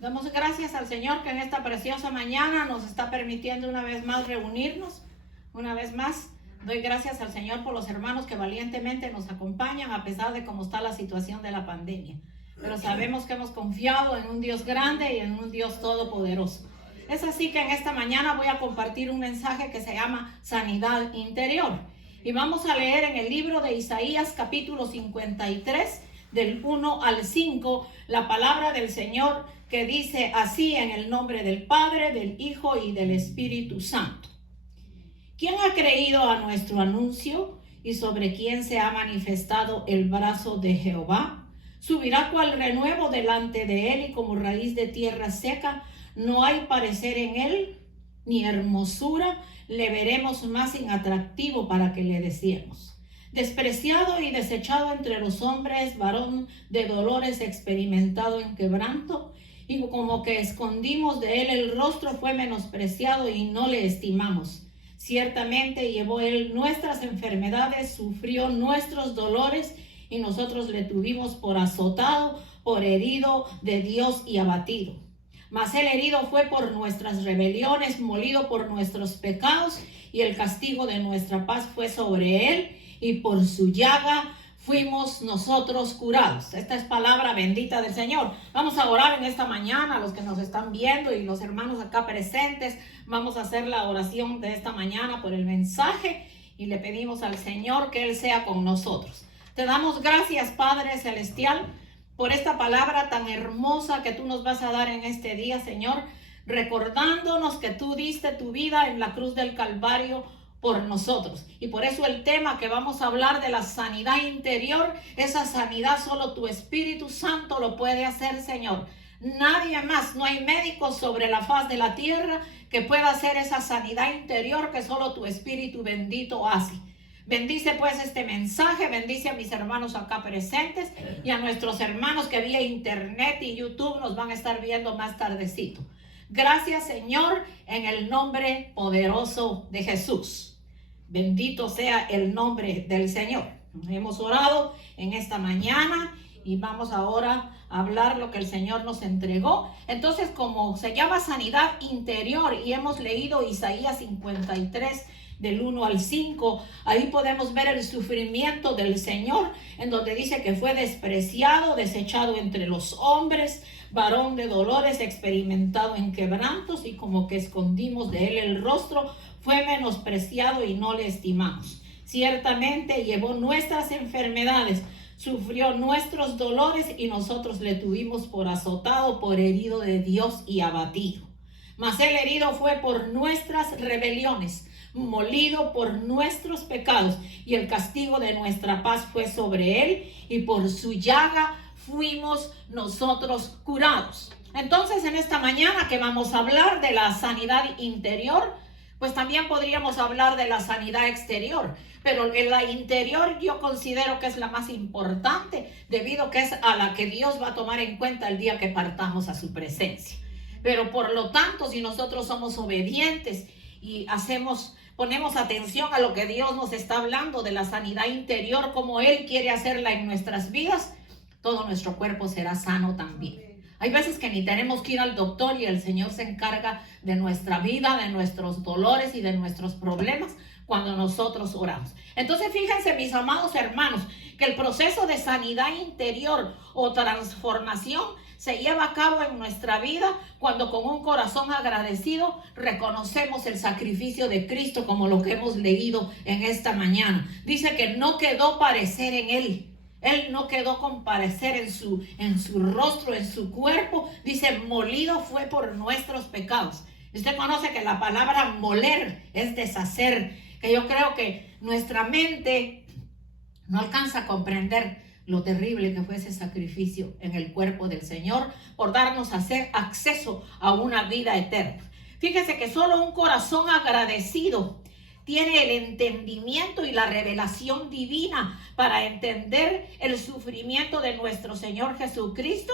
Damos gracias al Señor que en esta preciosa mañana nos está permitiendo una vez más reunirnos. Una vez más, doy gracias al Señor por los hermanos que valientemente nos acompañan a pesar de cómo está la situación de la pandemia. Pero sabemos que hemos confiado en un Dios grande y en un Dios todopoderoso. Es así que en esta mañana voy a compartir un mensaje que se llama Sanidad Interior. Y vamos a leer en el libro de Isaías capítulo 53, del 1 al 5, la palabra del Señor que dice así en el nombre del Padre, del Hijo y del Espíritu Santo. ¿Quién ha creído a nuestro anuncio y sobre quién se ha manifestado el brazo de Jehová? Subirá cual renuevo delante de él y como raíz de tierra seca. No hay parecer en él ni hermosura. Le veremos más inatractivo para que le deseemos. Despreciado y desechado entre los hombres, varón de dolores, experimentado en quebranto, y como que escondimos de él el rostro, fue menospreciado y no le estimamos. Ciertamente llevó él nuestras enfermedades, sufrió nuestros dolores, y nosotros le tuvimos por azotado, por herido de Dios y abatido. Mas él herido fue por nuestras rebeliones, molido por nuestros pecados, y el castigo de nuestra paz fue sobre él, y por su llaga fuimos nosotros curados. Esta es palabra bendita del Señor. Vamos a orar en esta mañana, los que nos están viendo y los hermanos acá presentes. Vamos a hacer la oración de esta mañana por el mensaje y le pedimos al Señor que Él sea con nosotros. Te damos gracias, Padre Celestial, por esta palabra tan hermosa que tú nos vas a dar en este día, Señor, recordándonos que tú diste tu vida en la cruz del Calvario por nosotros. Y por eso el tema que vamos a hablar de la sanidad interior, esa sanidad solo tu Espíritu Santo lo puede hacer, Señor. Nadie más, no hay médico sobre la faz de la tierra que pueda hacer esa sanidad interior que solo tu Espíritu bendito hace. Bendice pues este mensaje, bendice a mis hermanos acá presentes y a nuestros hermanos que vía internet y YouTube nos van a estar viendo más tardecito. Gracias, Señor, en el nombre poderoso de Jesús. Bendito sea el nombre del Señor. Hemos orado en esta mañana y vamos ahora a hablar lo que el Señor nos entregó. Entonces, como se llama sanidad interior y hemos leído Isaías 53 del 1 al 5, ahí podemos ver el sufrimiento del Señor, en donde dice que fue despreciado, desechado entre los hombres, varón de dolores, experimentado en quebrantos, y como que escondimos de él el rostro, fue menospreciado y no le estimamos. Ciertamente llevó nuestras enfermedades, sufrió nuestros dolores, y nosotros le tuvimos por azotado, por herido de Dios y abatido. Mas el herido fue por nuestras rebeliones, molido por nuestros pecados, y el castigo de nuestra paz fue sobre él, y por su llaga fuimos nosotros curados. Entonces, en esta mañana que vamos a hablar de la sanidad interior, pues también podríamos hablar de la sanidad exterior, pero en la interior yo considero que es la más importante, debido que es a la que Dios va a tomar en cuenta el día que partamos a su presencia. Pero por lo tanto, si nosotros somos obedientes y ponemos atención a lo que Dios nos está hablando de la sanidad interior, como Él quiere hacerla en nuestras vidas, todo nuestro cuerpo será sano también. Hay veces que ni tenemos que ir al doctor y el Señor se encarga de nuestra vida, de nuestros dolores y de nuestros problemas cuando nosotros oramos. Entonces, fíjense, mis amados hermanos, que el proceso de sanidad interior o transformación se lleva a cabo en nuestra vida cuando con un corazón agradecido reconocemos el sacrificio de Cristo, como lo que hemos leído en esta mañana. Dice que no quedó parecer en él. Él no quedó con parecer en su rostro, en su cuerpo. Dice, molido fue por nuestros pecados. Usted conoce que la palabra moler es deshacer, que yo creo que nuestra mente no alcanza a comprender lo terrible que fue ese sacrificio en el cuerpo del Señor por darnos acceso a una vida eterna. Fíjese que solo un corazón agradecido tiene el entendimiento y la revelación divina para entender el sufrimiento de nuestro Señor Jesucristo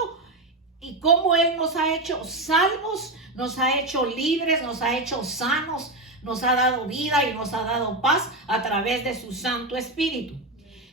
y cómo Él nos ha hecho salvos, nos ha hecho libres, nos ha hecho sanos, nos ha dado vida y nos ha dado paz a través de su Santo Espíritu.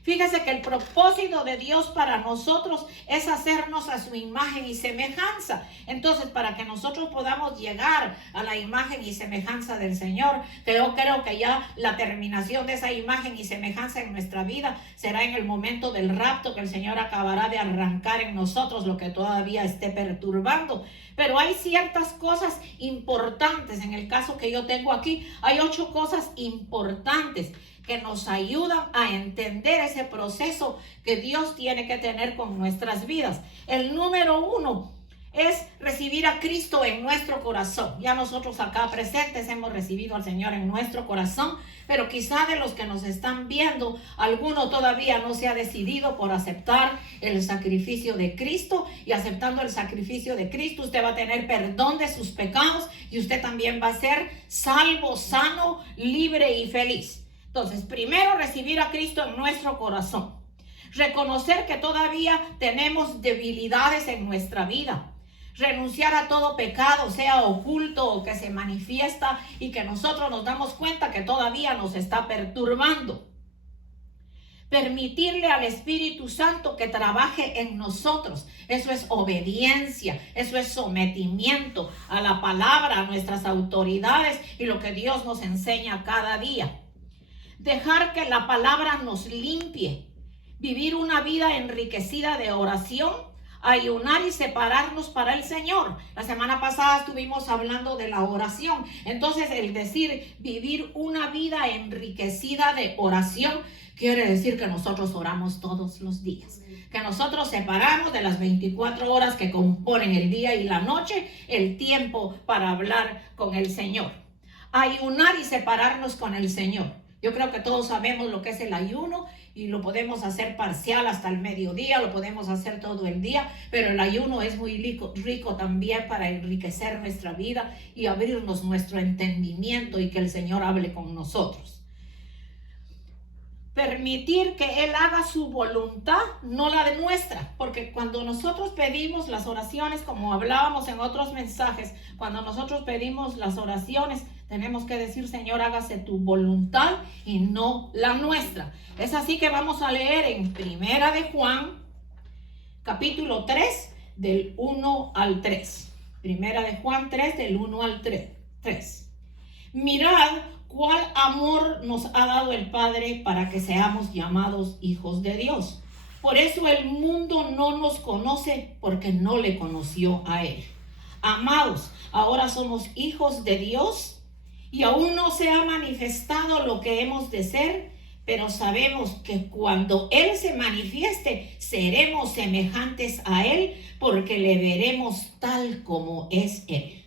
Fíjese que el propósito de Dios para nosotros es hacernos a su imagen y semejanza. Entonces, para que nosotros podamos llegar a la imagen y semejanza del Señor, que yo creo que ya la terminación de esa imagen y semejanza en nuestra vida será en el momento del rapto, que el Señor acabará de arrancar en nosotros lo que todavía esté perturbando. Pero hay ciertas cosas importantes. En el caso que yo tengo aquí, hay 8 cosas importantes que nos ayudan a entender ese proceso que Dios tiene que tener con nuestras vidas. El número 1 es recibir a Cristo en nuestro corazón. Ya nosotros acá presentes hemos recibido al Señor en nuestro corazón, pero quizá de los que nos están viendo, alguno todavía no se ha decidido por aceptar el sacrificio de Cristo, y aceptando el sacrificio de Cristo, usted va a tener perdón de sus pecados y usted también va a ser salvo, sano, libre y feliz. Entonces, primero recibir a Cristo en nuestro corazón. Reconocer que todavía tenemos debilidades en nuestra vida. Renunciar a todo pecado, sea oculto o que se manifiesta y que nosotros nos damos cuenta que todavía nos está perturbando. Permitirle al Espíritu Santo que trabaje en nosotros. Eso es obediencia, eso es sometimiento a la palabra, a nuestras autoridades y lo que Dios nos enseña cada día. Dejar que la palabra nos limpie, vivir una vida enriquecida de oración, ayunar y separarnos para el Señor. La semana pasada estuvimos hablando de la oración. Entonces, el decir vivir una vida enriquecida de oración quiere decir que nosotros oramos todos los días. Que nosotros separamos de las 24 horas que componen el día y la noche el tiempo para hablar con el Señor. Ayunar y separarnos con el Señor. Yo creo que todos sabemos lo que es el ayuno y lo podemos hacer parcial hasta el mediodía, lo podemos hacer todo el día, pero el ayuno es muy rico también para enriquecer nuestra vida y abrirnos nuestro entendimiento y que el Señor hable con nosotros. Permitir que Él haga su voluntad, no la de nuestra, porque cuando nosotros pedimos las oraciones, como hablábamos en otros mensajes, cuando nosotros pedimos las oraciones, tenemos que decir: Señor, hágase tu voluntad y no la nuestra. Es así que vamos a leer en Primera de Juan, capítulo 3, del 1 al 3. Primera de Juan 3, del 1 al 3. Mirad cuál amor nos ha dado el Padre para que seamos llamados hijos de Dios. Por eso el mundo no nos conoce, porque no le conoció a Él. Amados, ahora somos hijos de Dios y aún no se ha manifestado lo que hemos de ser, pero sabemos que cuando Él se manifieste, seremos semejantes a Él, porque le veremos tal como es Él.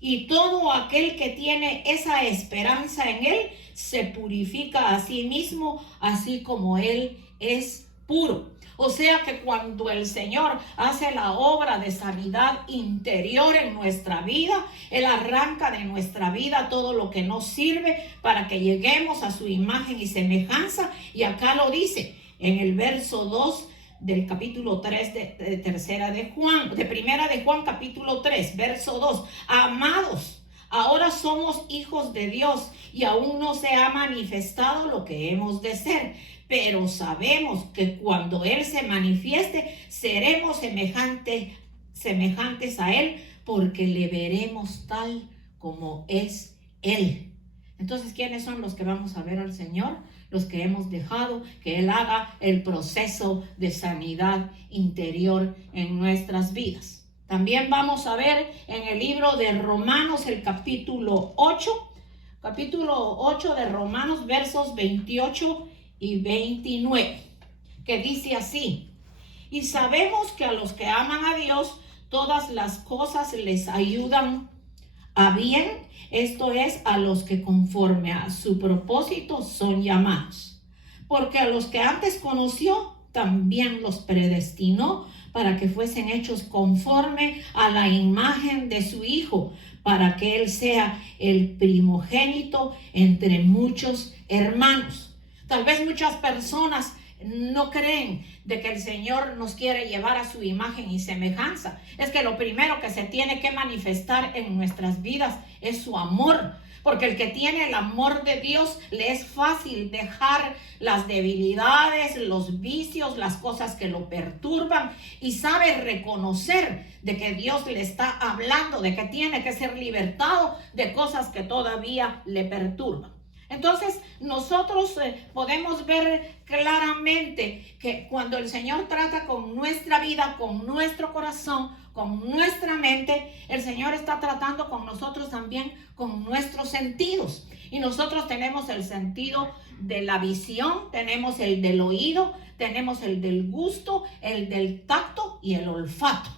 Y todo aquel que tiene esa esperanza en Él se purifica a sí mismo, así como Él es puro. O sea que cuando el Señor hace la obra de sanidad interior en nuestra vida, Él arranca de nuestra vida todo lo que nos sirve para que lleguemos a su imagen y semejanza. Y acá lo dice en el verso 2 del capítulo 3 de Primera de Juan, capítulo 3, verso 2. Amados, ahora somos hijos de Dios y aún no se ha manifestado lo que hemos de ser, pero sabemos que cuando Él se manifieste, seremos semejantes a Él, porque le veremos tal como es Él. Entonces, ¿quiénes son los que vamos a ver al Señor? Los que hemos dejado que Él haga el proceso de sanidad interior en nuestras vidas. También vamos a ver en el libro de Romanos, el capítulo 8 de Romanos, versos 28 y 29, que dice así: y sabemos que a los que aman a Dios, todas las cosas les ayudan a bien, esto es, a los que conforme a su propósito son llamados. Porque a los que antes conoció, también los predestinó para que fuesen hechos conforme a la imagen de su Hijo, para que Él sea el primogénito entre muchos hermanos. Tal vez muchas personas no creen de que el Señor nos quiere llevar a su imagen y semejanza. Es que lo primero que se tiene que manifestar en nuestras vidas es su amor. Porque el que tiene el amor de Dios le es fácil dejar las debilidades, los vicios, las cosas que lo perturban y sabe reconocer de que Dios le está hablando, de que tiene que ser libertado de cosas que todavía le perturban. Entonces nosotros podemos ver claramente que cuando el Señor trata con nuestra vida, con nuestro corazón, con nuestra mente, el Señor está tratando con nosotros también con nuestros sentidos. Y nosotros tenemos el sentido de la visión, tenemos el del oído, tenemos el del gusto, el del tacto y el olfato.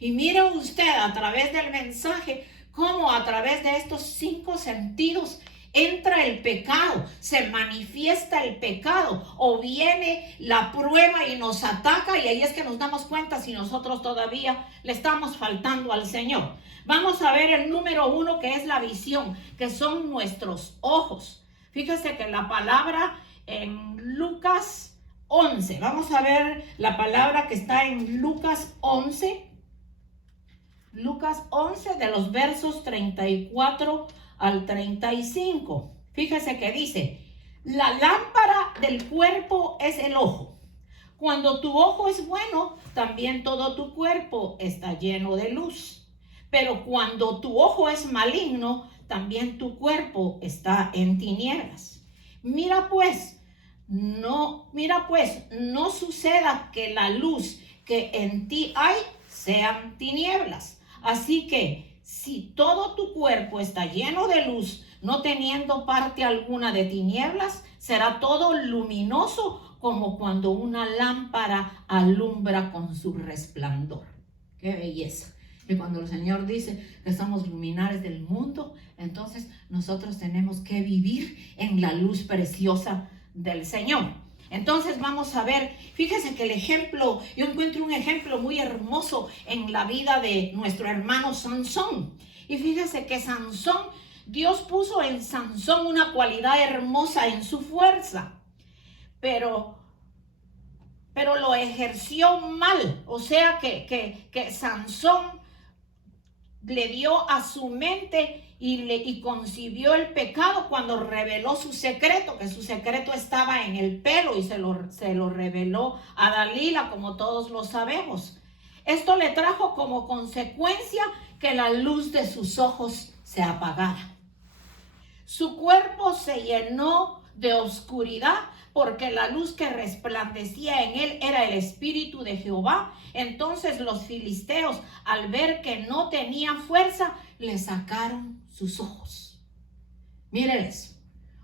Y mire usted a través del mensaje cómo a través de estos 5 sentidos entra el pecado, se manifiesta el pecado o viene la prueba y nos ataca, y ahí es que nos damos cuenta si nosotros todavía le estamos faltando al Señor. Vamos a ver el número 1, que es la visión, que son nuestros ojos. Fíjese que la palabra en Lucas 11, vamos a ver la palabra que está en Lucas 11. Lucas 11 de los versos 34 al 35. Fíjese que dice: la lámpara del cuerpo es el ojo. Cuando tu ojo es bueno, también todo tu cuerpo está lleno de luz. Pero cuando tu ojo es maligno, también tu cuerpo está en tinieblas. Mira pues, no suceda que la luz que en ti hay sean tinieblas. Así que si todo tu cuerpo está lleno de luz, no teniendo parte alguna de tinieblas, será todo luminoso como cuando una lámpara alumbra con su resplandor. ¡Qué belleza! Y cuando el Señor dice que somos luminares del mundo, entonces nosotros tenemos que vivir en la luz preciosa del Señor. Entonces vamos a ver, fíjese que el ejemplo, yo encuentro un ejemplo muy hermoso en la vida de nuestro hermano Sansón. Y fíjese que Sansón, Dios puso en Sansón una cualidad hermosa en su fuerza, pero lo ejerció mal. O sea que Sansón le dio a su mente y concibió el pecado cuando reveló su secreto, que su secreto estaba en el pelo, y se lo reveló a Dalila, como todos lo sabemos. Esto le trajo como consecuencia que la luz de sus ojos se apagara. Su cuerpo se llenó de oscuridad porque la luz que resplandecía en él era el Espíritu de Jehová. Entonces los filisteos, al ver que no tenía fuerza, le sacaron sus ojos. Miren eso.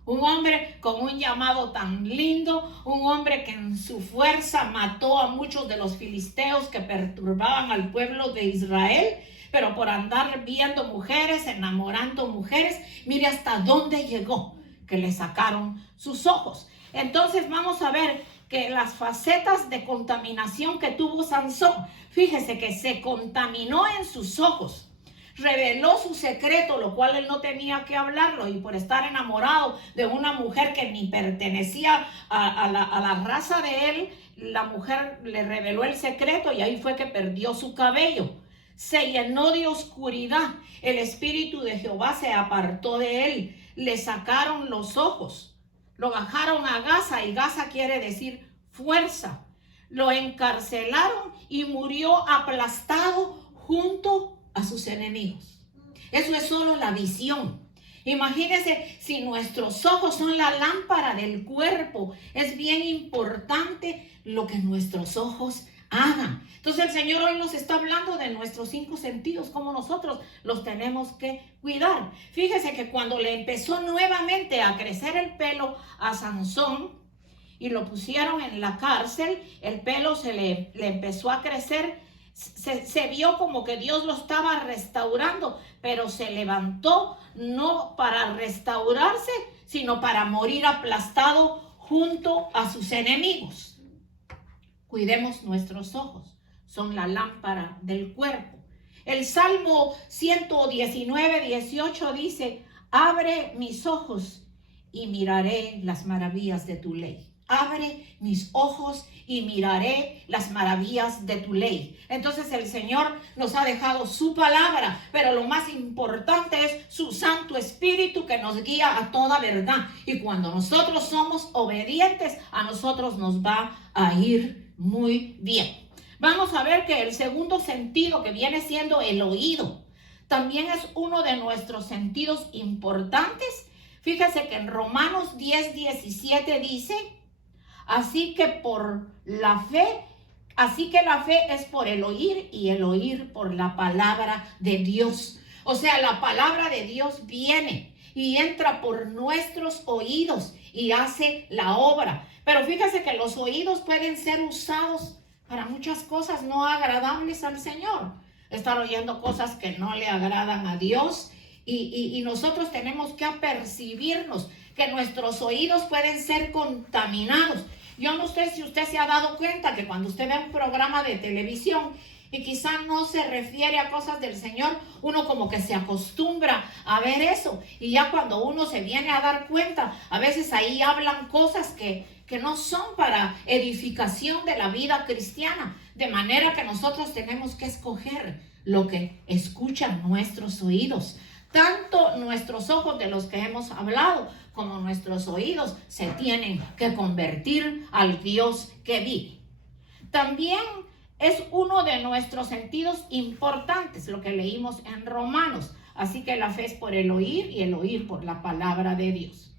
Un hombre con un llamado tan lindo, un hombre que en su fuerza mató a muchos de los filisteos que perturbaban al pueblo de Israel, pero por andar viendo mujeres, enamorando mujeres, mire hasta dónde llegó, que le sacaron sus ojos. Entonces vamos a ver que las facetas de contaminación que tuvo Sansón, fíjese que se contaminó en sus ojos, reveló su secreto, lo cual él no tenía que hablarlo, y por estar enamorado de una mujer que ni pertenecía a la raza de él, la mujer le reveló el secreto y ahí fue que perdió su cabello. Se llenó de oscuridad, el Espíritu de Jehová se apartó de él, le sacaron los ojos. Lo bajaron a Gaza, y Gaza quiere decir fuerza. Lo encarcelaron y murió aplastado junto a sus enemigos. Eso es solo la visión. Imagínense, si nuestros ojos son la lámpara del cuerpo, es bien importante lo que nuestros ojos hagan. Entonces el Señor hoy nos está hablando de nuestros 5 sentidos, cómo nosotros los tenemos que cuidar. Fíjese que cuando le empezó nuevamente a crecer el pelo a Sansón y lo pusieron en la cárcel, el pelo se le empezó a crecer. Se vio como que Dios lo estaba restaurando, pero se levantó no para restaurarse, sino para morir aplastado junto a sus enemigos. Cuidemos nuestros ojos, son la lámpara del cuerpo. El Salmo 119:18 dice: abre mis ojos y miraré las maravillas de tu ley. Abre mis ojos y miraré las maravillas de tu ley. Entonces el Señor nos ha dejado su palabra, pero lo más importante es su Santo Espíritu que nos guía a toda verdad. Y cuando nosotros somos obedientes, a nosotros nos va a ir muy bien. Vamos a ver que el segundo sentido, que viene siendo el oído, también es uno de nuestros sentidos importantes. Fíjese que en Romanos 10:17 dice, así que la fe es por el oír y el oír por la palabra de Dios. O sea, la palabra de Dios viene y entra por nuestros oídos y hace la obra. Pero fíjese que los oídos pueden ser usados para muchas cosas no agradables al Señor. Estar oyendo cosas que no le agradan a Dios. Y nosotros tenemos que apercibirnos que nuestros oídos pueden ser contaminados. Yo no sé si usted se ha dado cuenta que cuando usted ve un programa de televisión y quizá no se refiere a cosas del Señor, uno como que se acostumbra a ver eso. Y ya cuando uno se viene a dar cuenta, a veces ahí hablan cosas que no son para edificación de la vida cristiana. De manera que nosotros tenemos que escoger lo que escuchan nuestros oídos. Tanto nuestros ojos de los que hemos hablado como nuestros oídos se tienen que convertir al Dios que vive. También es uno de nuestros sentidos importantes, lo que leímos en Romanos. Así que la fe es por el oír y el oír por la palabra de Dios.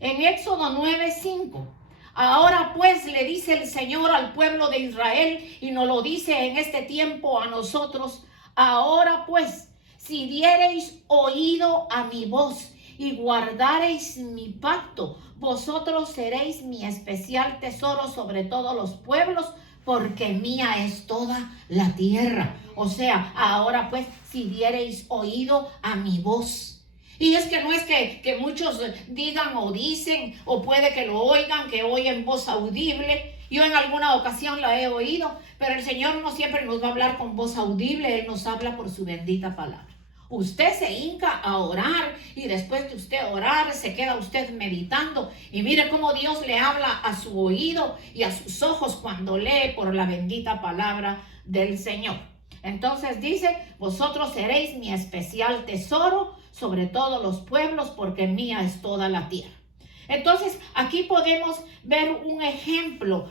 En Éxodo 9:5. Ahora pues le dice el Señor al pueblo de Israel, y nos lo dice en este tiempo a nosotros, ahora pues, si diereis oído a mi voz y guardareis mi pacto, vosotros seréis mi especial tesoro sobre todos los pueblos, porque mía es toda la tierra. O sea, ahora pues, si diereis oído a mi voz. Y es que no es que muchos digan o dicen, o puede que lo oigan, que oyen voz audible. Yo en alguna ocasión la he oído, pero el Señor no siempre nos va a hablar con voz audible, Él nos habla por su bendita palabra. Usted se hinca a orar y después de usted orar se queda usted meditando y mire cómo Dios le habla a su oído y a sus ojos cuando lee por la bendita palabra del Señor. Entonces dice, vosotros seréis mi especial tesoro sobre todos los pueblos, porque mía es toda la tierra. Entonces aquí podemos ver un ejemplo.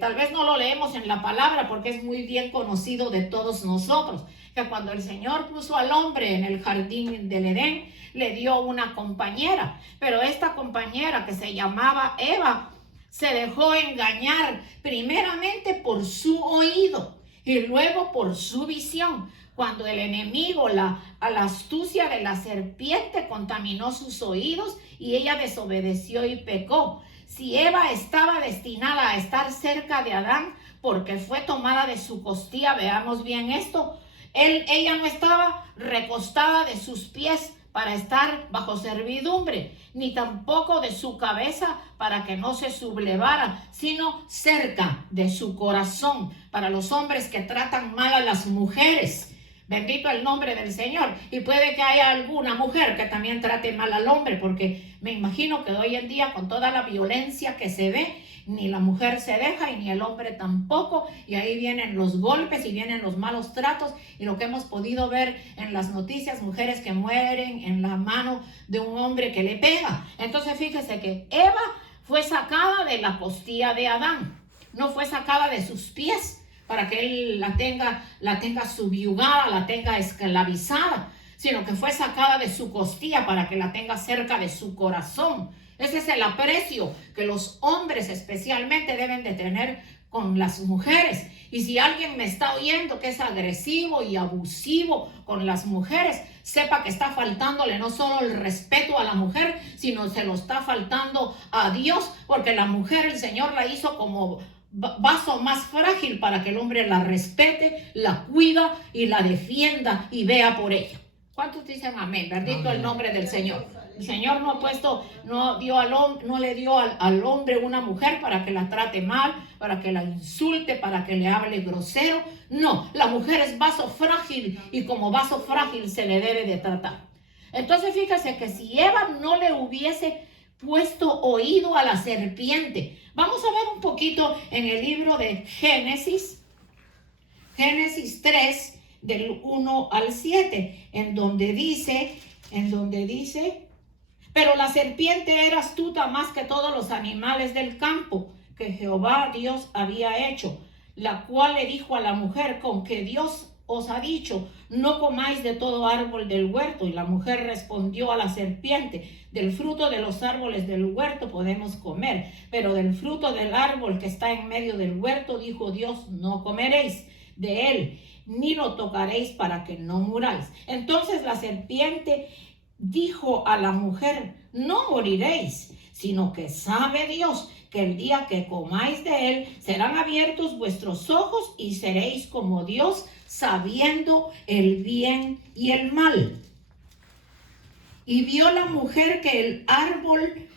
Tal vez no lo leemos en la palabra porque es muy bien conocido de todos nosotros, que cuando el Señor puso al hombre en el jardín del Edén, le dio una compañera, pero esta compañera que se llamaba Eva, se dejó engañar primeramente por su oído y luego por su visión. Cuando el enemigo, a la astucia de la serpiente, contaminó sus oídos y ella desobedeció y pecó. Si Eva estaba destinada a estar cerca de Adán porque fue tomada de su costilla, veamos bien esto, ella no estaba recostada de sus pies para estar bajo servidumbre, ni tampoco de su cabeza para que no se sublevara, sino cerca de su corazón, para los hombres que tratan mal a las mujeres. Bendito el nombre del Señor. Y puede que haya alguna mujer que también trate mal al hombre, porque me imagino que hoy en día, con toda la violencia que se ve, ni la mujer se deja y ni el hombre tampoco, y ahí vienen los golpes y vienen los malos tratos, y lo que hemos podido ver en las noticias, mujeres que mueren en la mano de un hombre que le pega. Entonces fíjese que Eva fue sacada de la costilla de Adán, no fue sacada de sus pies para que él la tenga subyugada, la tenga esclavizada, sino que fue sacada de su costilla para que la tenga cerca de su corazón. Ese es el aprecio que los hombres especialmente deben de tener con las mujeres. Y si alguien me está oyendo que es agresivo y abusivo con las mujeres, sepa que está faltándole no solo el respeto a la mujer, sino se lo está faltando a Dios, porque la mujer el Señor la hizo como vaso más frágil para que el hombre la respete, la cuida y la defienda y vea por ella. ¿Cuántos dicen amén? Bendito el nombre del Señor. El Señor no le dio al hombre una mujer para que la trate mal, para que la insulte, para que le hable grosero. No, la mujer es vaso frágil y como vaso frágil se le debe de tratar. Entonces fíjese que si Eva no le hubiese puesto oído a la serpiente Vamos a ver un poquito en el libro de Génesis 3, del 1 al 7, en donde dice, pero la serpiente era astuta más que todos los animales del campo que Jehová Dios había hecho, la cual le dijo a la mujer: con que Dios os ha dicho, no comáis de todo árbol del huerto. Y la mujer respondió a la serpiente: del fruto de los árboles del huerto podemos comer, pero del fruto del árbol que está en medio del huerto, dijo Dios, no comeréis de él, ni lo tocaréis para que no muráis. Entonces la serpiente dijo a la mujer: no moriréis, sino que sabe Dios que el día que comáis de él serán abiertos vuestros ojos y seréis como Dios, sabiendo el bien y el mal. Y vio la mujer que el árbol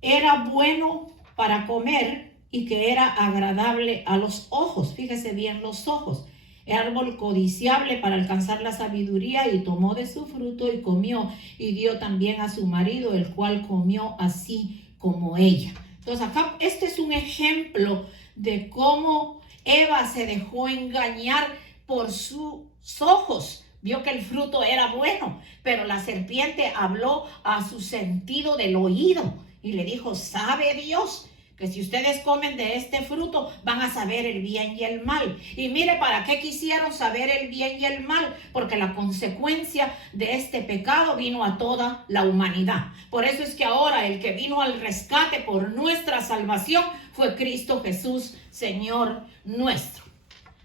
era bueno para comer y que era agradable a los ojos. Fíjese bien los ojos. Árbol codiciable para alcanzar la sabiduría, y tomó de su fruto y comió, y dio también a su marido, el cual comió así como ella. Entonces acá este es un ejemplo de cómo Eva se dejó engañar por sus ojos. Vio que el fruto era bueno, pero la serpiente habló a su sentido del oído y le dijo: sabe Dios que si ustedes comen de este fruto van a saber el bien y el mal. Y mire, ¿para qué quisieron saber el bien y el mal? Porque la consecuencia de este pecado vino a toda la humanidad. Por eso es que ahora el que vino al rescate por nuestra salvación fue Cristo Jesús, Señor nuestro.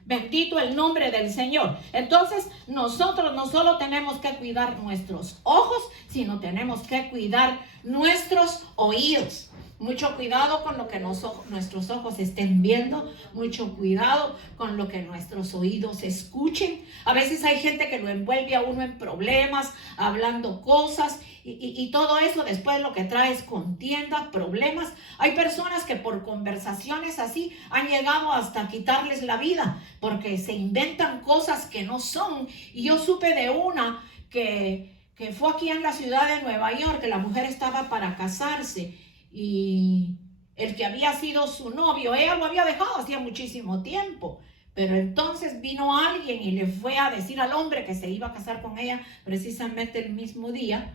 Bendito el nombre del Señor. Entonces nosotros no solo tenemos que cuidar nuestros ojos, sino tenemos que cuidar nuestros oídos. Mucho cuidado con lo que nuestros ojos estén viendo, mucho cuidado con lo que nuestros oídos escuchen. A veces hay gente que lo envuelve a uno en problemas, hablando cosas, y todo eso después lo que trae es contienda, problemas. Hay personas que por conversaciones así han llegado hasta quitarles la vida, porque se inventan cosas que no son. Y yo supe de una que fue aquí en la ciudad de Nueva York, que la mujer estaba para casarse, y el que había sido su novio, ella lo había dejado hacía muchísimo tiempo, pero entonces vino alguien y le fue a decir al hombre que se iba a casar con ella precisamente el mismo día,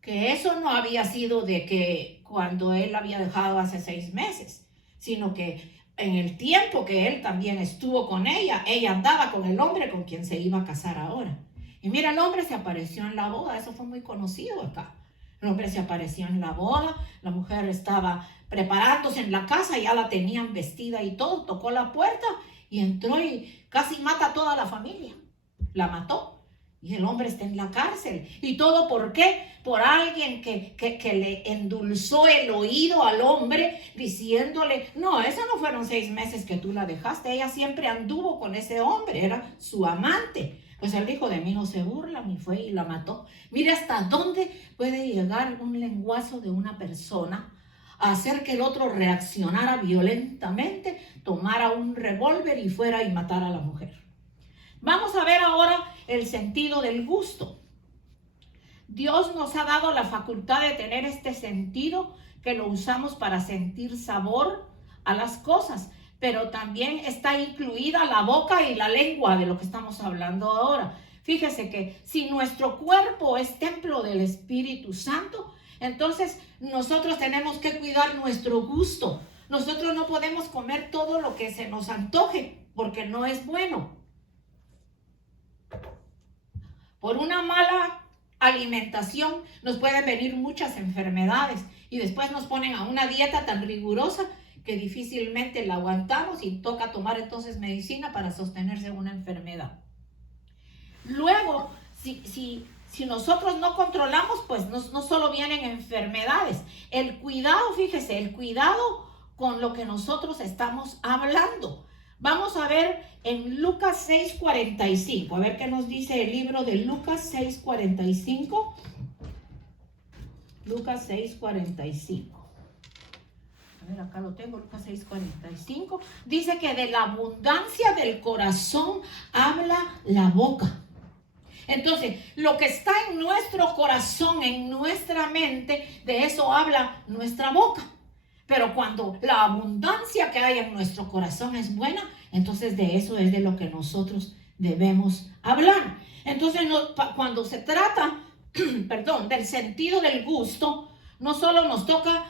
que eso no había sido de que cuando él la había dejado hace 6 meses, sino que en el tiempo que él también estuvo con ella, ella andaba con el hombre con quien se iba a casar ahora. Y mira, el hombre se apareció en la boda, eso fue muy conocido acá. El hombre se apareció en la boda, la mujer estaba preparándose en la casa, ya la tenían vestida y todo, tocó la puerta y entró y casi mata a toda la familia. La mató. Y el hombre está en la cárcel. ¿Y todo por qué? Por alguien que le endulzó el oído al hombre diciéndole: no, eso no fueron 6 meses que tú la dejaste, ella siempre anduvo con ese hombre, era su amante. Pues él dijo: de mí no se burlan, y fue y la mató. Mire hasta dónde puede llegar un lenguazo de una persona a hacer que el otro reaccionara violentamente, tomara un revólver y fuera y matara a la mujer. Vamos a ver ahora el sentido del gusto. Dios nos ha dado la facultad de tener este sentido, que lo usamos para sentir sabor a las cosas, pero también está incluida la boca y la lengua de lo que estamos hablando ahora. Fíjese que si nuestro cuerpo es templo del Espíritu Santo, entonces nosotros tenemos que cuidar nuestro gusto. Nosotros no podemos comer todo lo que se nos antoje, porque no es bueno. Por una mala alimentación nos pueden venir muchas enfermedades, y después nos ponen a una dieta tan rigurosa que difícilmente la aguantamos y toca tomar entonces medicina para sostenerse una enfermedad. Luego, si nosotros no controlamos, pues no solo vienen enfermedades. El cuidado, fíjese, el cuidado con lo que nosotros estamos hablando. Vamos a ver en Lucas 6:45, a ver qué nos dice el libro de Lucas 6:45. Lucas 6:45. A ver, acá lo tengo, Lucas 6:45. Dice que de la abundancia del corazón habla la boca. Entonces, lo que está en nuestro corazón, en nuestra mente, de eso habla nuestra boca. Pero cuando la abundancia que hay en nuestro corazón es buena, entonces de eso es de lo que nosotros debemos hablar. Entonces cuando se trata, perdón, del sentido del gusto, no solo nos toca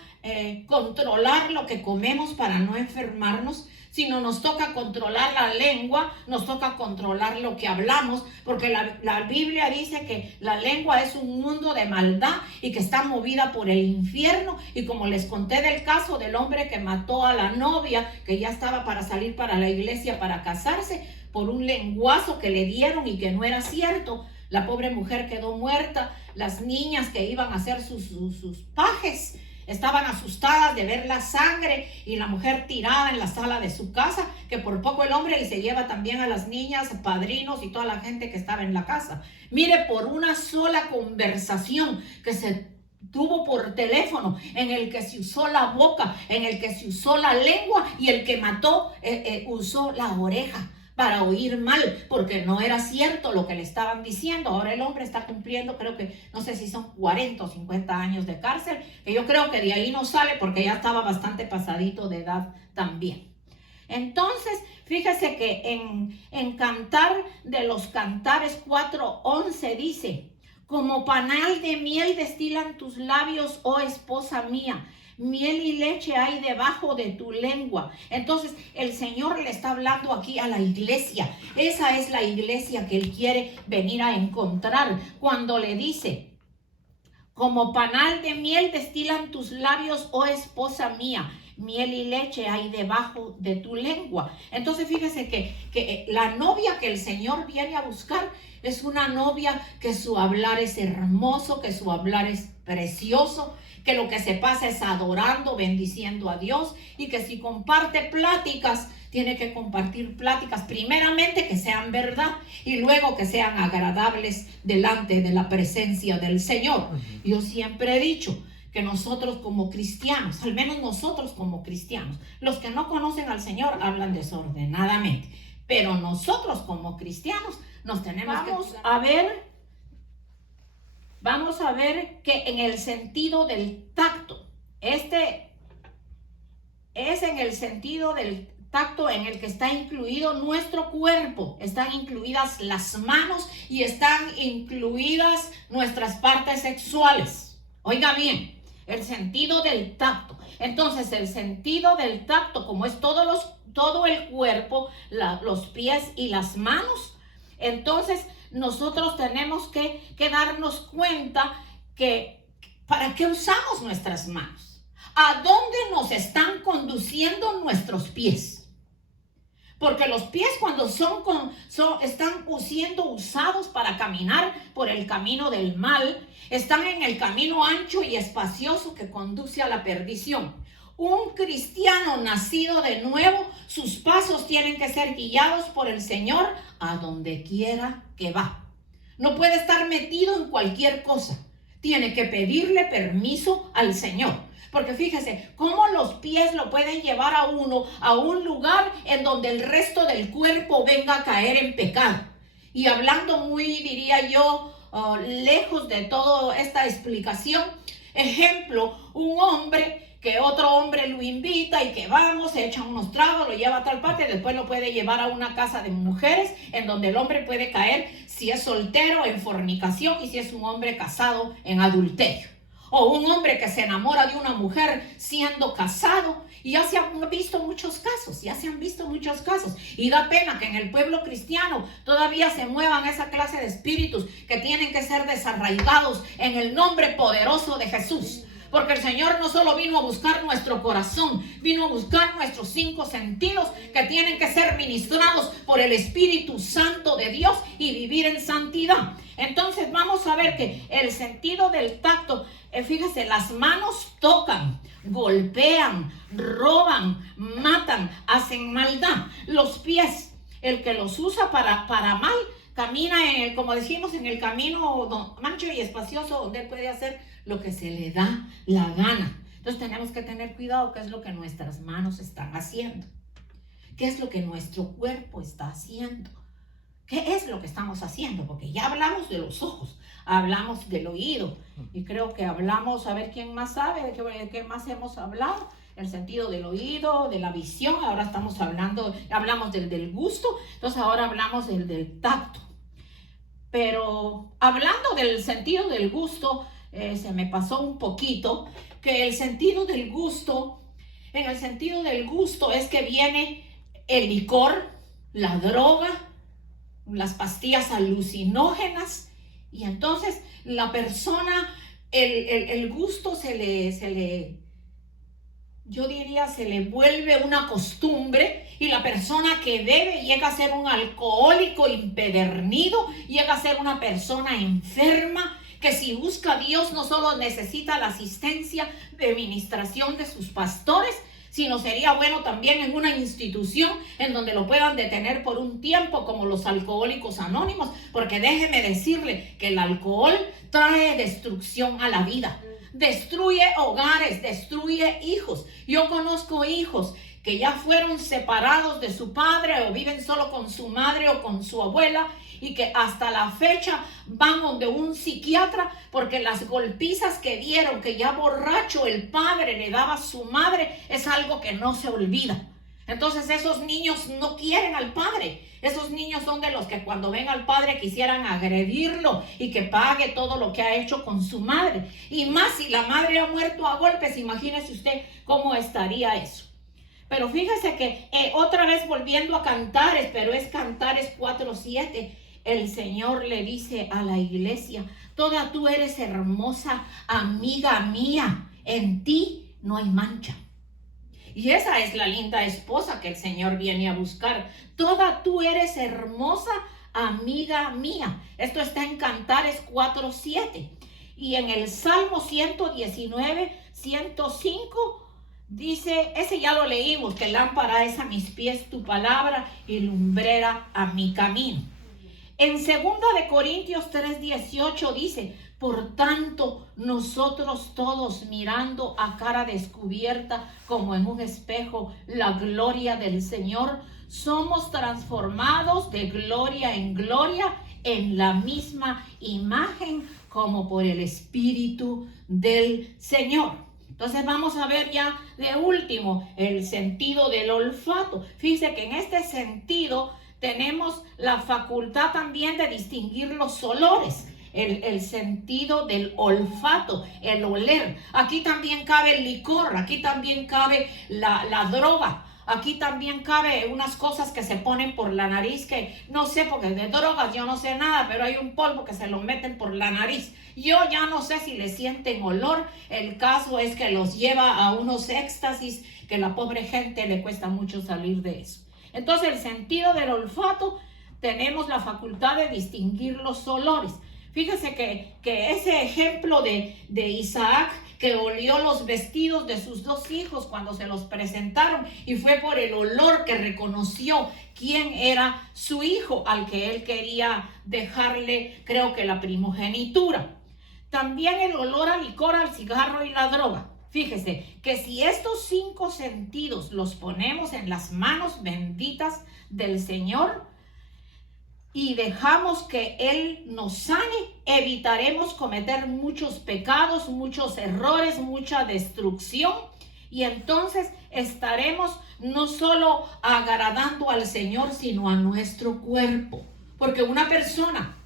controlar lo que comemos para no enfermarnos, sino nos toca controlar la lengua, nos toca controlar lo que hablamos, porque la Biblia dice que la lengua es un mundo de maldad y que está movida por el infierno. Y como les conté del caso del hombre que mató a la novia, que ya estaba para salir para la iglesia para casarse, por un lenguazo que le dieron y que no era cierto, la pobre mujer quedó muerta. Las niñas que iban a hacer sus pajes estaban asustadas de ver la sangre y la mujer tirada en la sala de su casa, que por poco el hombre y se lleva también a las niñas, padrinos y toda la gente que estaba en la casa. Mire, por una sola conversación que se tuvo por teléfono, en el que se usó la boca, en el que se usó la lengua, y el que mató usó la oreja para oír mal, porque no era cierto lo que le estaban diciendo. Ahora el hombre está cumpliendo, creo que, no sé si son 40 o 50 años de cárcel, que yo creo que de ahí no sale porque ya estaba bastante pasadito de edad también. Entonces, fíjese que en Cantar de los Cantares 4:11 dice: como panal de miel destilan tus labios, oh esposa mía, miel y leche hay debajo de tu lengua. Entonces el Señor le está hablando aquí a la iglesia. Esa es la iglesia que Él quiere venir a encontrar cuando le dice: como panal de miel destilan tus labios, oh esposa mía, miel y leche hay debajo de tu lengua. Entonces fíjese que la novia que el Señor viene a buscar es una novia que su hablar es hermoso, que su hablar es precioso, que lo que se pasa es adorando, bendiciendo a Dios, y que si comparte pláticas, tiene que compartir pláticas primeramente que sean verdad y luego que sean agradables delante de la presencia del Señor. Yo siempre he dicho que nosotros como cristianos, al menos nosotros como cristianos, los que no conocen al Señor hablan desordenadamente, pero nosotros como cristianos nos tenemos Vamos a ver que en el sentido del tacto, este es en el sentido del tacto en el que está incluido nuestro cuerpo, están incluidas las manos y están incluidas nuestras partes sexuales. Oiga bien, el sentido del tacto. Entonces, el sentido del tacto, como es todo el cuerpo, los pies y las manos, entonces nosotros tenemos que darnos cuenta que ¿para qué usamos nuestras manos? ¿A dónde nos están conduciendo nuestros pies? Porque los pies cuando están siendo usados para caminar por el camino del mal, están en el camino ancho y espacioso que conduce a la perdición. Un cristiano nacido de nuevo, sus pasos tienen que ser guiados por el Señor a donde quiera que va. No puede estar metido en cualquier cosa. Tiene que pedirle permiso al Señor. Porque fíjese, cómo los pies lo pueden llevar a uno a un lugar en donde el resto del cuerpo venga a caer en pecado. Y hablando muy, diría yo, lejos de toda esta explicación, ejemplo, un hombre que otro hombre lo invita y que vamos, se echa unos tragos, lo lleva a tal parte, después lo puede llevar a una casa de mujeres en donde el hombre puede caer, si es soltero, en fornicación, y si es un hombre casado, en adulterio. O un hombre que se enamora de una mujer siendo casado, y ya se han visto muchos casos, y da pena que en el pueblo cristiano todavía se muevan esa clase de espíritus que tienen que ser desarraigados en el nombre poderoso de Jesús. Porque el Señor no solo vino a buscar nuestro corazón, vino a buscar nuestros 5 sentidos que tienen que ser ministrados por el Espíritu Santo de Dios y vivir en santidad. Entonces vamos a ver que el sentido del tacto, fíjese, las manos tocan, golpean, roban, matan, hacen maldad. Los pies, el que los usa para mal, camina como decimos, en el camino ancho y espacioso donde él puede hacer lo que se le da la gana. Entonces tenemos que tener cuidado qué es lo que nuestras manos están haciendo, qué es lo que nuestro cuerpo está haciendo, qué es lo que estamos haciendo, porque ya hablamos de los ojos, hablamos del oído, y creo que hablamos, a ver quién más sabe, de qué más hemos hablado. el sentido del oído, de la visión. Ahora hablamos del gusto, entonces ahora hablamos del tacto. Pero hablando del sentido del gusto, se me pasó un poquito que el sentido del gusto, en el sentido del gusto es que viene el licor, la droga, las pastillas alucinógenas, y entonces la persona, el gusto yo diría, se le vuelve una costumbre, y la persona que bebe llega a ser un alcohólico empedernido, llega a ser una persona enferma, que si busca a Dios no solo necesita la asistencia de ministración de sus pastores, sino sería bueno también en una institución en donde lo puedan detener por un tiempo, como los alcohólicos anónimos, porque déjeme decirle que el alcohol trae destrucción a la vida. Destruye hogares, destruye hijos. Yo conozco hijos que ya fueron separados de su padre o viven solo con su madre o con su abuela, y que hasta la fecha van donde un psiquiatra porque las golpizas que dieron, que ya borracho el padre le daba a su madre, es algo que no se olvida. Entonces esos niños no quieren al padre. Esos niños son de los que cuando ven al padre quisieran agredirlo y que pague todo lo que ha hecho con su madre. Y más si la madre ha muerto a golpes, imagínese usted cómo estaría eso. Pero fíjese que otra vez volviendo a Cantares, pero es Cantares 4:7, el Señor le dice a la iglesia: toda tú eres hermosa, amiga mía, en ti no hay mancha. Y esa es la linda esposa que el Señor viene a buscar. Toda tú eres hermosa, amiga mía. Esto está en Cantares 4:7. Y en el Salmo 119, 105, dice, ese ya lo leímos, que lámpara es a mis pies tu palabra y lumbrera a mi camino. En 2 de Corintios 3:18 dice: por tanto, nosotros todos, mirando a cara descubierta como en un espejo la gloria del Señor, somos transformados de gloria en gloria en la misma imagen como por el Espíritu del Señor. Entonces vamos a ver ya de último el sentido del olfato. Fíjense que en este sentido tenemos la facultad también de distinguir los olores. El sentido del olfato, el oler. Aquí también cabe el licor, aquí también cabe la droga, aquí también cabe unas cosas que se ponen por la nariz, que no sé, porque de drogas yo no sé nada, pero hay un polvo que se lo meten por la nariz. Yo ya no sé si le sienten olor, el caso es que los lleva a unos éxtasis que la pobre gente le cuesta mucho salir de eso. Entonces el sentido del olfato, tenemos la facultad de distinguir los olores. Fíjese que ese ejemplo de Isaac, que olió los vestidos de sus dos hijos cuando se los presentaron, y fue por el olor que reconoció quién era su hijo, al que él quería dejarle, creo que la primogenitura. También el olor al licor, al cigarro y la droga. Fíjese que si estos 5 sentidos los ponemos en las manos benditas del Señor y dejamos que Él nos sane, evitaremos cometer muchos pecados, muchos errores, mucha destrucción, y entonces estaremos no solo agradando al Señor, sino a nuestro cuerpo. Porque una persona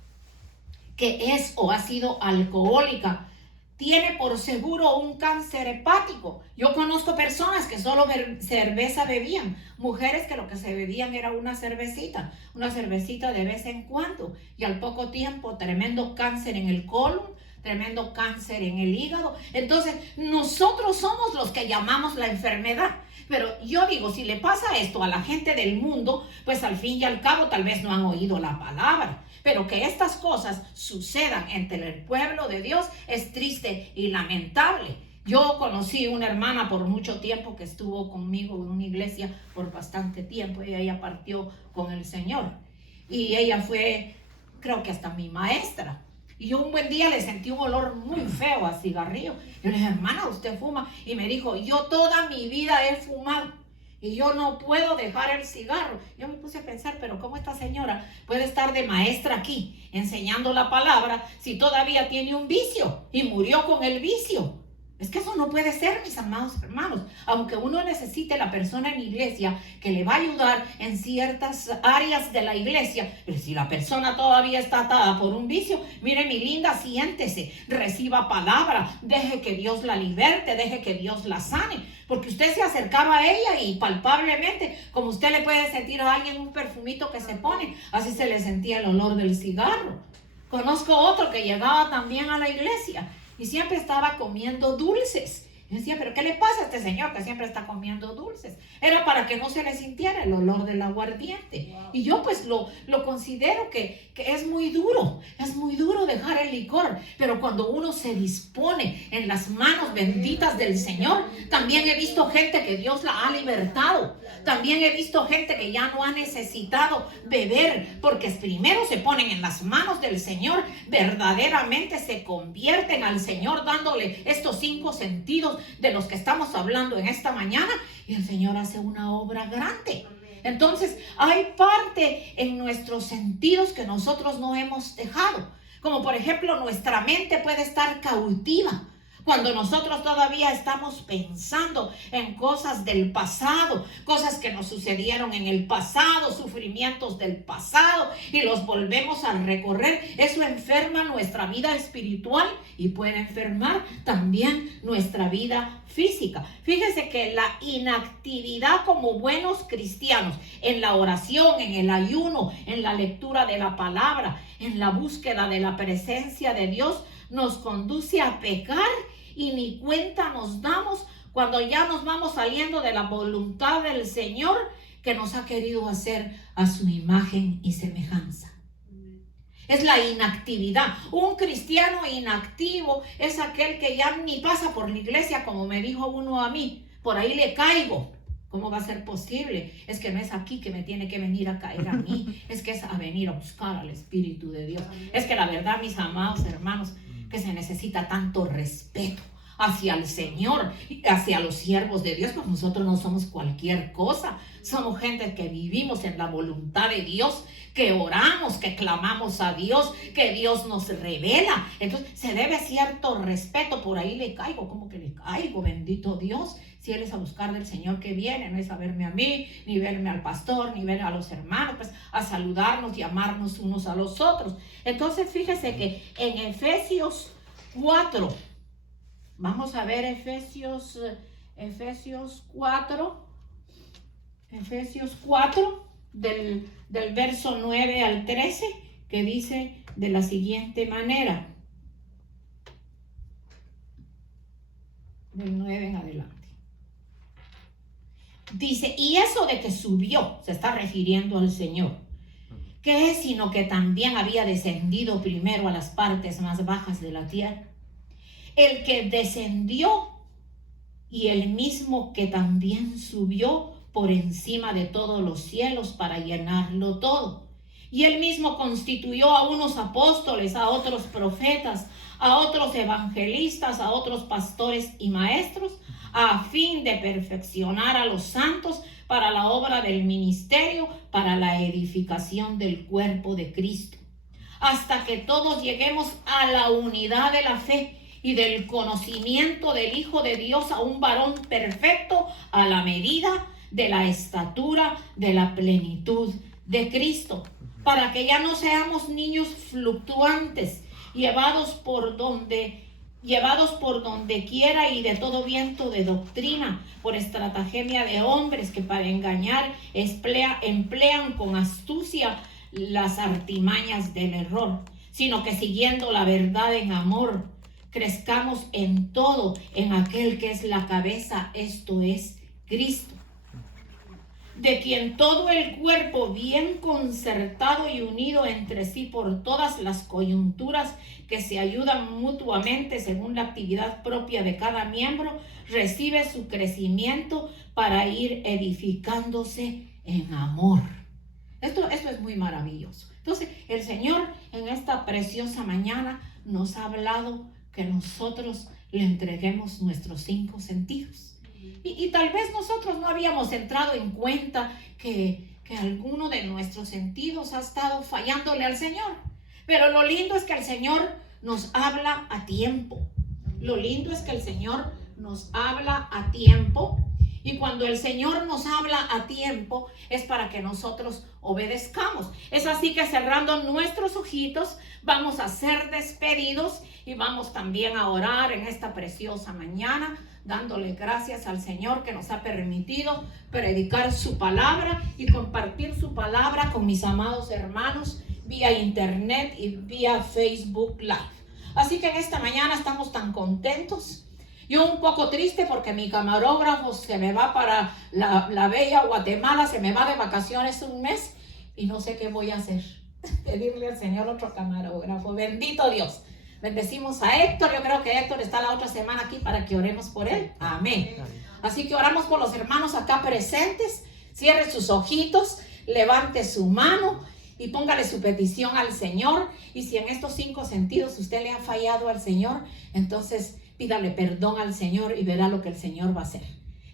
que es o ha sido alcohólica tiene por seguro un cáncer hepático. Yo conozco personas que solo cerveza bebían, mujeres que lo que se bebían era una cervecita de vez en cuando, y al poco tiempo tremendo cáncer en el colon, tremendo cáncer en el hígado. Entonces nosotros somos los que llamamos la enfermedad. Pero yo digo, si le pasa esto a la gente del mundo, pues al fin y al cabo tal vez no han oído la palabra. Pero que estas cosas sucedan entre el pueblo de Dios es triste y lamentable. Yo conocí una hermana por mucho tiempo que estuvo conmigo en una iglesia por bastante tiempo, y ella partió con el Señor. Y ella fue, creo que hasta mi maestra. Y yo un buen día le sentí un olor muy feo a cigarrillo. Yo le dije: hermana, ¿usted fuma? Y me dijo: yo toda mi vida he fumado y yo no puedo dejar el cigarro. Yo me puse a pensar, pero ¿cómo esta señora puede estar de maestra aquí enseñando la palabra si todavía tiene un vicio y murió con el vicio? Es que eso no puede ser, mis amados hermanos. Aunque uno necesite la persona en iglesia que le va a ayudar en ciertas áreas de la iglesia, pero si la persona todavía está atada por un vicio, mire mi linda, siéntese, reciba palabra, deje que Dios la liberte, deje que Dios la sane. Porque usted se acercaba a ella y palpablemente, como usted le puede sentir a alguien un perfumito que se pone, así se le sentía el olor del cigarro. Conozco otro que llegaba también a la iglesia y siempre estaba comiendo dulces. Y decía, ¿pero qué le pasa a este señor que siempre está comiendo dulces? Era para que no se le sintiera el olor del aguardiente. Wow. Y yo pues lo considero que es muy duro dejar el licor. Pero cuando uno se dispone en las manos benditas del Señor, también he visto gente que Dios la ha libertado. También he visto gente que ya no ha necesitado beber, porque primero se ponen en las manos del Señor, verdaderamente se convierten al Señor dándole estos 5 sentidos de los que estamos hablando en esta mañana, y el Señor hace una obra grande. Entonces hay parte en nuestros sentidos que nosotros no hemos dejado, como por ejemplo nuestra mente puede estar cautiva cuando nosotros todavía estamos pensando en cosas del pasado, cosas que nos sucedieron en el pasado, sufrimientos del pasado, y los volvemos a recorrer. Eso enferma nuestra vida espiritual y puede enfermar también nuestra vida física. Fíjese que la inactividad como buenos cristianos en la oración, en el ayuno, en la lectura de la palabra, en la búsqueda de la presencia de Dios, nos conduce a pecar y ni cuenta nos damos cuando ya nos vamos saliendo de la voluntad del Señor que nos ha querido hacer a su imagen y semejanza. Es la inactividad. Un cristiano inactivo es aquel que ya ni pasa por la iglesia, como me dijo uno a mí. Por ahí le caigo. ¿Cómo va a ser posible? Es que no es aquí que me tiene que venir a caer a mí. Es que es a venir a buscar al Espíritu de Dios. Es que la verdad, mis amados hermanos, que se necesita tanto respeto hacia el Señor, hacia los siervos de Dios, pues nosotros no somos cualquier cosa. Somos gente que vivimos en la voluntad de Dios, que oramos, que clamamos a Dios, que Dios nos revela. Entonces se debe cierto respeto. Por ahí le caigo, ¿cómo que le caigo? Bendito Dios. Si Él es a buscar del Señor que viene, no es a verme a mí, ni verme al pastor, ni ver a los hermanos, pues a saludarnos y amarnos unos a los otros. Entonces fíjese que en Efesios 4, vamos a ver Efesios 4, del verso 9 al 13, que dice de la siguiente manera, del 9 en adelante. Dice, y eso de que subió, se está refiriendo al Señor, ¿qué es sino que también había descendido primero a las partes más bajas de la tierra? El que descendió y el mismo que también subió por encima de todos los cielos para llenarlo todo. Y él mismo constituyó a unos apóstoles, a otros profetas, a otros evangelistas, a otros pastores y maestros, a fin de perfeccionar a los santos para la obra del ministerio, para la edificación del cuerpo de Cristo, hasta que todos lleguemos a la unidad de la fe y del conocimiento del Hijo de Dios, a un varón perfecto, a la medida de la estatura de la plenitud de Cristo, para que ya no seamos niños fluctuantes, llevados por donde quiera y de todo viento de doctrina, por estratagema de hombres que para engañar emplean con astucia las artimañas del error, sino que siguiendo la verdad en amor, crezcamos en todo en aquel que es la cabeza, esto es Cristo, de quien todo el cuerpo, bien concertado y unido entre sí por todas las coyunturas que se ayudan mutuamente según la actividad propia de cada miembro, recibe su crecimiento para ir edificándose en amor. Esto es muy maravilloso. Entonces, el Señor en esta preciosa mañana nos ha hablado que nosotros le entreguemos nuestros 5 sentidos. Y tal vez nosotros no habíamos entrado en cuenta que alguno de nuestros sentidos ha estado fallándole al Señor. Pero lo lindo es que el Señor nos habla a tiempo. Lo lindo es que el Señor nos habla a tiempo. Y cuando el Señor nos habla a tiempo es para que nosotros obedezcamos. Es así que cerrando nuestros ojitos vamos a ser despedidos y vamos también a orar en esta preciosa mañana, dándole gracias al Señor que nos ha permitido predicar su palabra y compartir su palabra con mis amados hermanos vía internet y vía Facebook Live. Así que en esta mañana estamos tan contentos. Yo un poco triste porque mi camarógrafo se me va para la bella Guatemala, se me va de vacaciones un mes y no sé qué voy a hacer. Pedirle al Señor otro camarógrafo. Bendito Dios. Bendecimos a Héctor. Yo creo que Héctor está la otra semana aquí para que oremos por él. Amén. Así que oramos por los hermanos acá presentes. Cierre sus ojitos, levante su mano y póngale su petición al Señor. Y si en estos 5 sentidos usted le ha fallado al Señor, entonces pídale perdón al Señor y verá lo que el Señor va a hacer.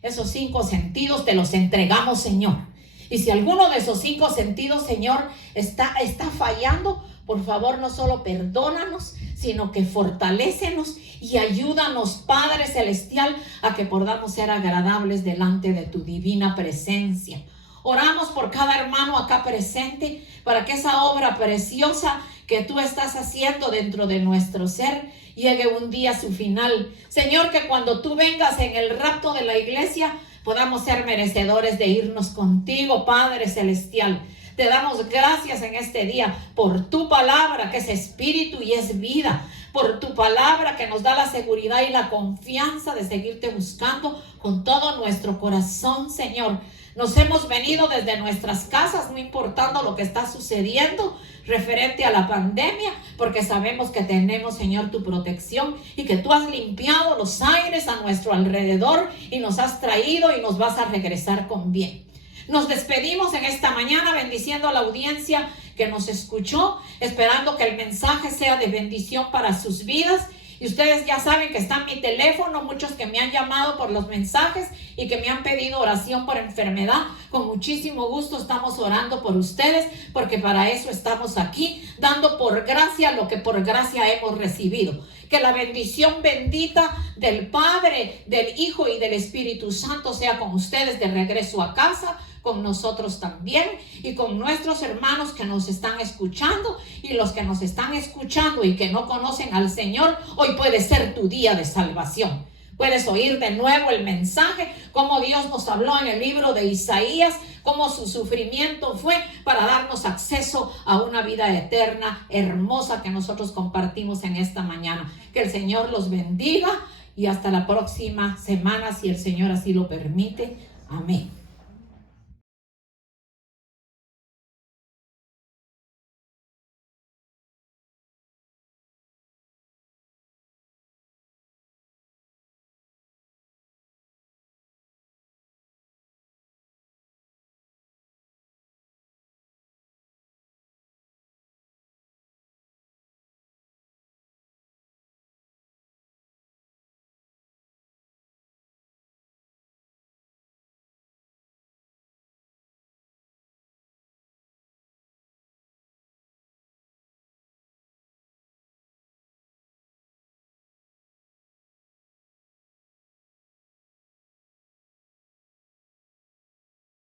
Esos 5 sentidos te los entregamos, Señor. Y si alguno de esos 5 sentidos, Señor, está fallando, por favor, no solo perdónanos, sino que fortalécenos y ayúdanos, Padre Celestial, a que podamos ser agradables delante de tu divina presencia. Oramos por cada hermano acá presente, para que esa obra preciosa que tú estás haciendo dentro de nuestro ser llegue un día a su final. Señor, que cuando tú vengas en el rapto de la iglesia, podamos ser merecedores de irnos contigo, Padre Celestial. Te damos gracias en este día por tu palabra, que es espíritu y es vida. Por tu palabra que nos da la seguridad y la confianza de seguirte buscando con todo nuestro corazón, Señor. Nos hemos venido desde nuestras casas, no importando lo que está sucediendo referente a la pandemia, porque sabemos que tenemos, Señor, tu protección y que tú has limpiado los aires a nuestro alrededor y nos has traído y nos vas a regresar con bien. Nos despedimos en esta mañana bendiciendo a la audiencia que nos escuchó, esperando que el mensaje sea de bendición para sus vidas. Y ustedes ya saben que está en mi teléfono, muchos que me han llamado por los mensajes y que me han pedido oración por enfermedad. Con muchísimo gusto estamos orando por ustedes, porque para eso estamos aquí, dando por gracia lo que por gracia hemos recibido. Que la bendición bendita del Padre, del Hijo y del Espíritu Santo sea con ustedes de regreso a casa, con nosotros también y con nuestros hermanos que nos están escuchando, y los que nos están escuchando y que no conocen al Señor. Hoy puede ser tu día de salvación. Puedes oír de nuevo el mensaje, como Dios nos habló en el libro de Isaías, cómo su sufrimiento fue para darnos acceso a una vida eterna, hermosa, que nosotros compartimos en esta mañana. Que el Señor los bendiga y hasta la próxima semana, si el Señor así lo permite. Amén.